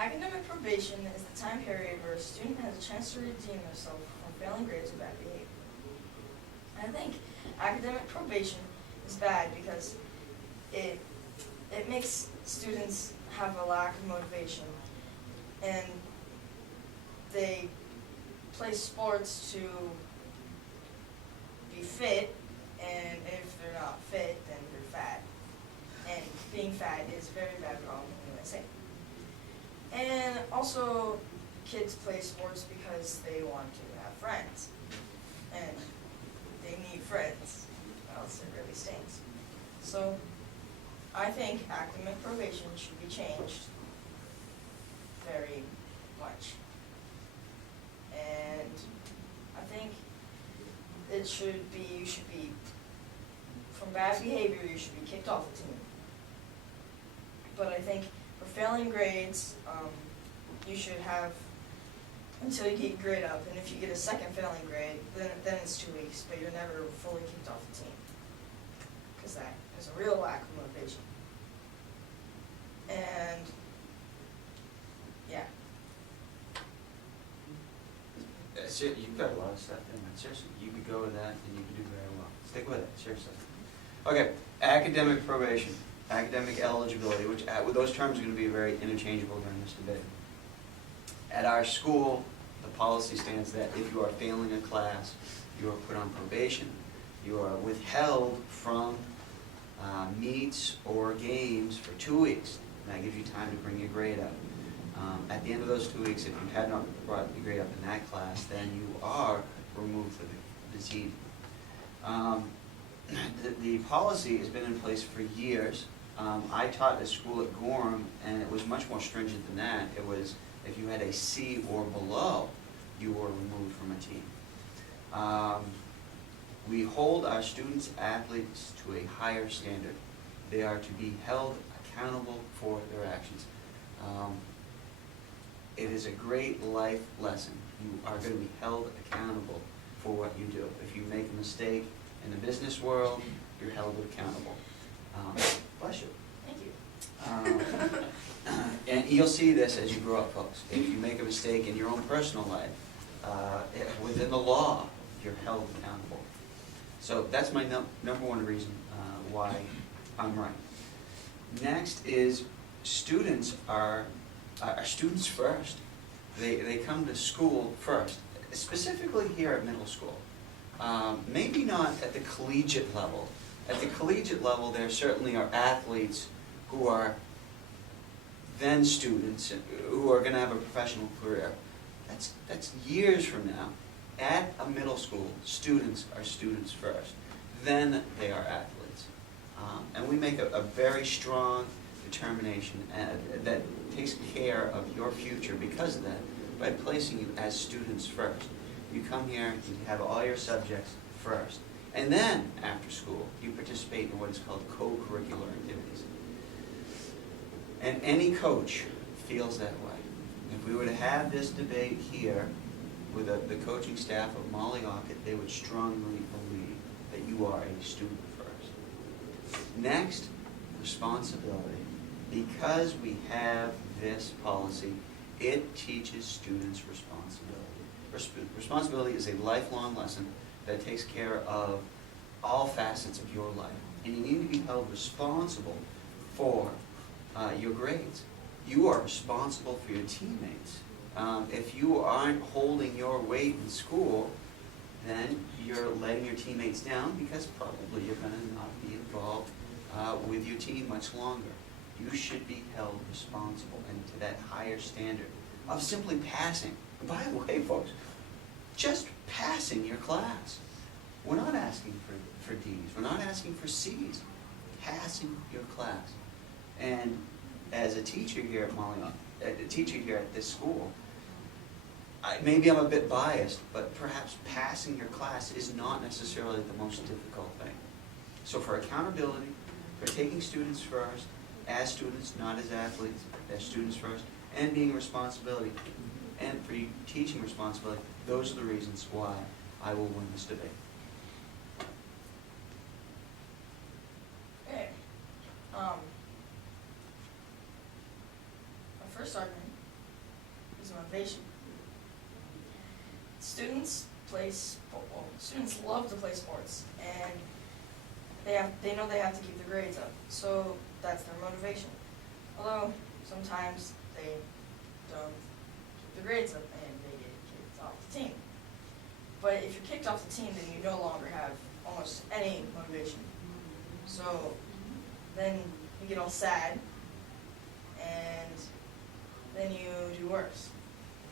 Academic probation is the time period where a student has a chance to redeem themselves from failing grades or bad behavior. I think academic probation is bad because it makes students have a lack of motivation, and they play sports to be fit, and if they're not fit, then they're fat. And being fat is a very bad problem in the USA. And also, kids play sports because they want to have friends, and they need friends, or else it really stinks. So, I think academic probation should be changed very much. And I think it should be, you should be, from bad behavior, you should be kicked off the team. But I think for failing grades, you should have until you get your grade up, and if you get a second failing grade, then it's 2 weeks, but you're never fully kicked off the team, because that is a real lack of motivation. And yeah. So you've got a lot of stuff in that. Seriously, you could go with that and you could do very well. Stick with it, seriously. Okay, academic probation, academic eligibility, which those terms are going to be very interchangeable during this debate. At our school, the policy stands that if you are failing a class, you are put on probation, you are withheld from meets or games for 2 weeks. And that gives you time to bring your grade up. At the end of those 2 weeks, if you had not brought your grade up in that class, then you are removed from the team. The policy has been in place for years. I taught at school at Gorham, and it was much more stringent than that. It was if you had a C or below, you were removed from a team. We hold our students, athletes, to a higher standard. They are to be held accountable for their actions. It is a great life lesson. You are going to be held accountable for what you do. If you make a mistake in the business world, you're held accountable. Bless you. Thank you. And you'll see this as you grow up, folks. If you make a mistake in your own personal life, within the law, you're held accountable. So that's my number one reason why I'm right. Next is students are students first. They come to school first, specifically here at middle school. Maybe not at the collegiate level. At the collegiate level, there certainly are athletes who are then students who are going to have a professional career. That's years from now. At a middle school, students are students first. Then they are athletes. And we make a very strong determination that takes care of your future because of that, by placing you as students first. You come here, you have all your subjects first. And then, after school, you participate in what is called co-curricular activities. And any coach feels that way. If we were to have this debate here with the coaching staff of Molly Ockett, they would strongly believe that you are a student first. Next, responsibility. Because we have this policy, it teaches students responsibility. Responsibility is a lifelong lesson that takes care of all facets of your life. And you need to be held responsible for your grades. You are responsible for your teammates. If you aren't holding your weight in school, then you're letting your teammates down because probably you're going to not be involved with your team much longer. You should be held responsible and to that higher standard of simply passing. And by the way, folks, just passing your class. We're not asking for D's. We're not asking for C's. Passing your class. And as a teacher here at this school, maybe I'm a bit biased, but perhaps passing your class is not necessarily the most difficult thing. So for accountability, for taking students first, as students, not as athletes, as students first, and being responsibility, and for teaching responsibility, those are the reasons why I will win this debate. Okay. My first argument is motivation. Students students love to play sports, and they know they have to keep their grades up, so that's their motivation. Although sometimes they don't keep their grades up and they get kicked off the team. But if you're kicked off the team, then you no longer have almost any motivation. So then you get all sad, and then you do worse.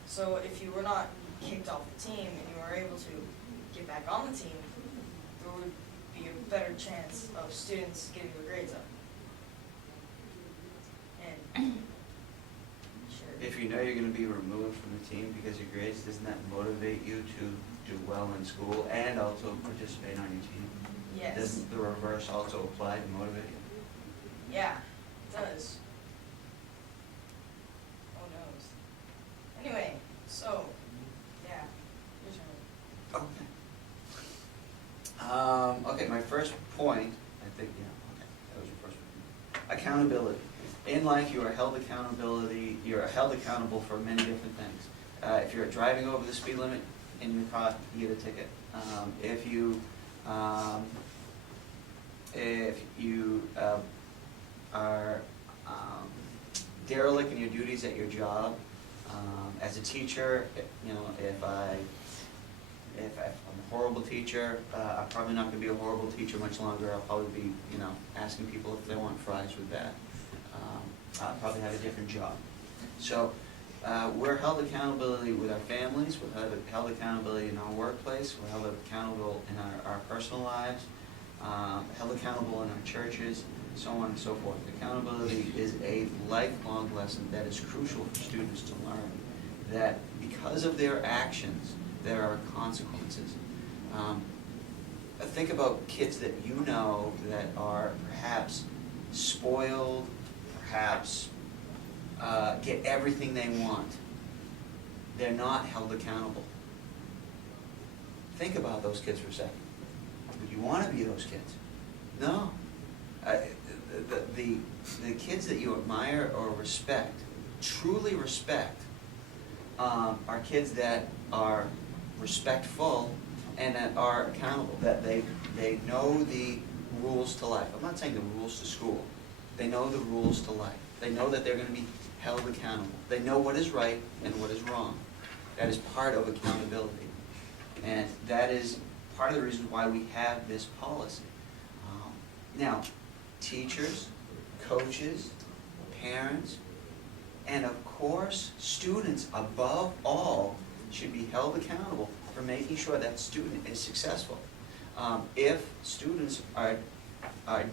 So if you were not kicked off the team and you were able to get back on the team, there would be a better chance of students getting their grades up. And sure. If you know you're going to be removed from the team because of your grades, doesn't that motivate you to do well in school and also participate on your team? Yes. Doesn't the reverse also apply to motivate you? Yeah, it does. Oh knows. Anyway, so yeah, your turn. Okay. Okay, my first point, I think, yeah, okay, that was your first point. Accountability. In life, you are held accountable for many different things. If you're driving over the speed limit in your car, you get a ticket. If you are derelict in your duties at your job, as a teacher, if I'm a horrible teacher, I'm probably not going to be a horrible teacher much longer. I'll probably be, asking people if they want fries with that. I'll probably have a different job. So we're held accountability with our families, we're held accountability in our workplace, we're held accountable in our personal lives, held accountable in our churches, so on and so forth. Accountability is a lifelong lesson that is crucial for students to learn, that because of their actions, there are consequences. Think about kids that you know that are perhaps spoiled, perhaps get everything they want. They're not held accountable. Think about those kids for a second. Would you want to be those kids? No. The kids that you admire or respect, truly respect, are kids that are respectful and that are accountable, that they know the rules to life. I'm not saying the rules to school. They know the rules to life. They know that they're going to be held accountable. They know what is right and what is wrong. That is part of accountability. And that is part of the reason why we have this policy. Now, teachers, coaches, parents, and of course, students above all should be held accountable for making sure that student is successful. If students are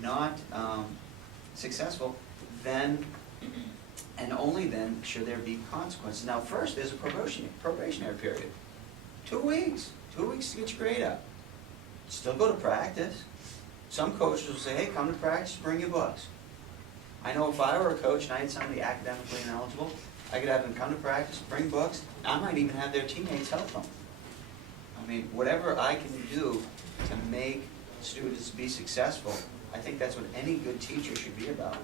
not successful, then and only then should there be consequences. Now, first, there's a probationary period. 2 weeks. 2 weeks to get your grade up. Still go to practice. Some coaches will say, hey, come to practice, bring your books. I know if I were a coach and I had somebody academically ineligible, I could have them come to practice, bring books. I might even have their teammates help them. I mean, whatever I can do to make students be successful, I think that's what any good teacher should be about.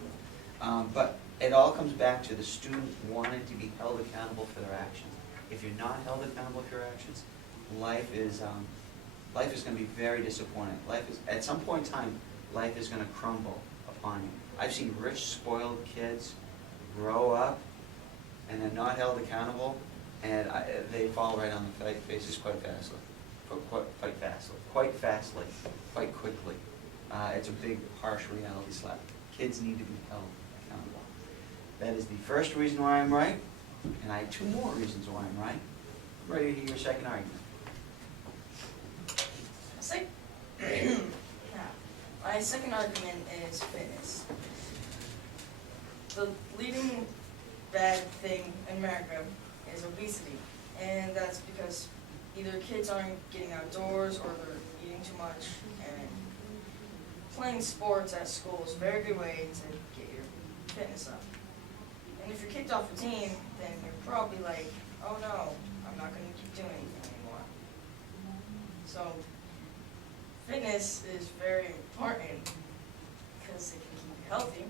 But it all comes back to the student wanting to be held accountable for their actions. If you're not held accountable for your actions, life is going to be very disappointing. At some point in time, life is going to crumble upon you. I've seen rich, spoiled kids grow up and they're not held accountable, and they fall right on the faces quite quickly. It's a big, harsh reality slap. Kids need to be held accountable. That is the first reason why I'm right, and I have 2 more reasons why I'm right. I'm ready to hear your second argument. My second argument is fitness. The leading bad thing in America is obesity, and that's because either kids aren't getting outdoors or they're eating too much, and playing sports at school is a very good way to get your fitness up. And if you're kicked off the team, then you're probably like, oh no, I'm not going to keep doing anything anymore. So fitness is very important because it can keep you healthy